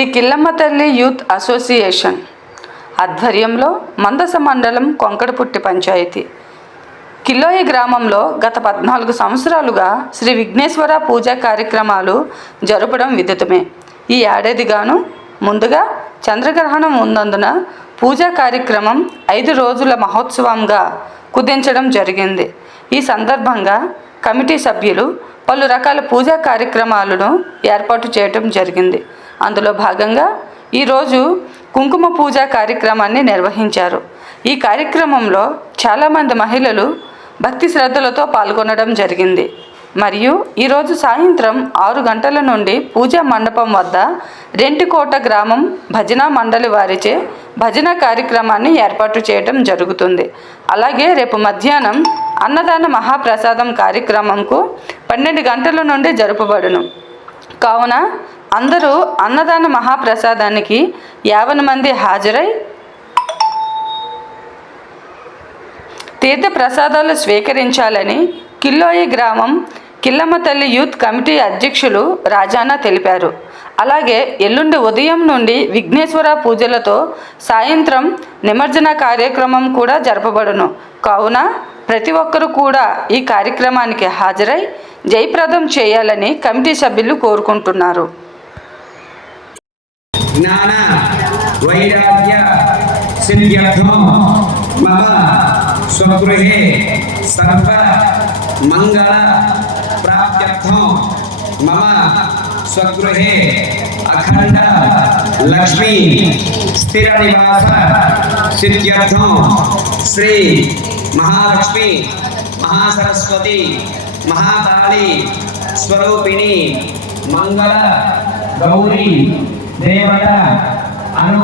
శ్రీ కిల్లమ్మ తల్లి youth association ఆధ్వర్యంలో మందస మండలం కొంకడపుట్టి పంచాయతీ. కిల్లోయి గ్రామంలో గత పద్నాలుగు సంవత్సరాలుగా శ్రీ విఘ్నేశ్వర పూజా కార్యక్రమాలు జరపడం విదితమే. ఈ ఏడాదిగాను ముందుగా చంద్రగ్రహణం ఉన్నందున పూజా కార్యక్రమం ఐదు రోజుల మహోత్సవంగా కుదించడం జరిగింది. ఈ సందర్భంగా కమిటీ సభ్యులు పలు రకాల పూజా కార్యక్రమాలను ఏర్పాటు చేయటం జరిగింది. అందులో భాగంగా ఈరోజు కుంకుమ పూజ కార్యక్రమాన్ని నిర్వహించారు. ఈ కార్యక్రమంలో చాలామంది మహిళలు భక్తి శ్రద్ధలతో పాల్గొనడం జరిగింది. మరియు ఈరోజు సాయంత్రం ఆరు గంటల నుండి పూజా మండపం వద్ద రెంటికోట గ్రామం భజన మండలి వారిచే భజన కార్యక్రమాన్ని ఏర్పాటు చేయడం జరుగుతుంది. అలాగే రేపు మధ్యాహ్నం అన్నదాన మహాప్రసాదం కార్యక్రమంకు పన్నెండు గంటల నుండి జరుపబడును. కావున అందరూ అన్నదాన మహాప్రసాదానికి యావన మంది హాజరై తీర్థ ప్రసాదాలు స్వీకరించాలని కిల్లోయి గ్రామం కిల్లమ్మ తల్లి యూత్ కమిటీ అధ్యక్షులు రాజానా తెలిపారు. అలాగే ఎల్లుండి ఉదయం నుండి విఘ్నేశ్వర పూజలతో సాయంత్రం నిమజ్జన కార్యక్రమం కూడా జరపబడును. కావున ప్రతి ఒక్కరూ కూడా ఈ కార్యక్రమానికి హాజరై జయప్రదం చేయాలని కమిటీ సభ్యులు కోరుకుంటున్నారు. ज्ञान, वैराग्य, सिद्ध्यर्थम, मम, स्वगृह सर्व मंगल, प्राप्त्यर्थम, मम, स्वगृह, अखंड, लक्ष्मी स्थिर निवास सिद्ध्यर्थम, श्री महालक्ष्मी, महासरस्वती, महाकाली, स्वरूपिणी, मंगल, गौरी దేవత అను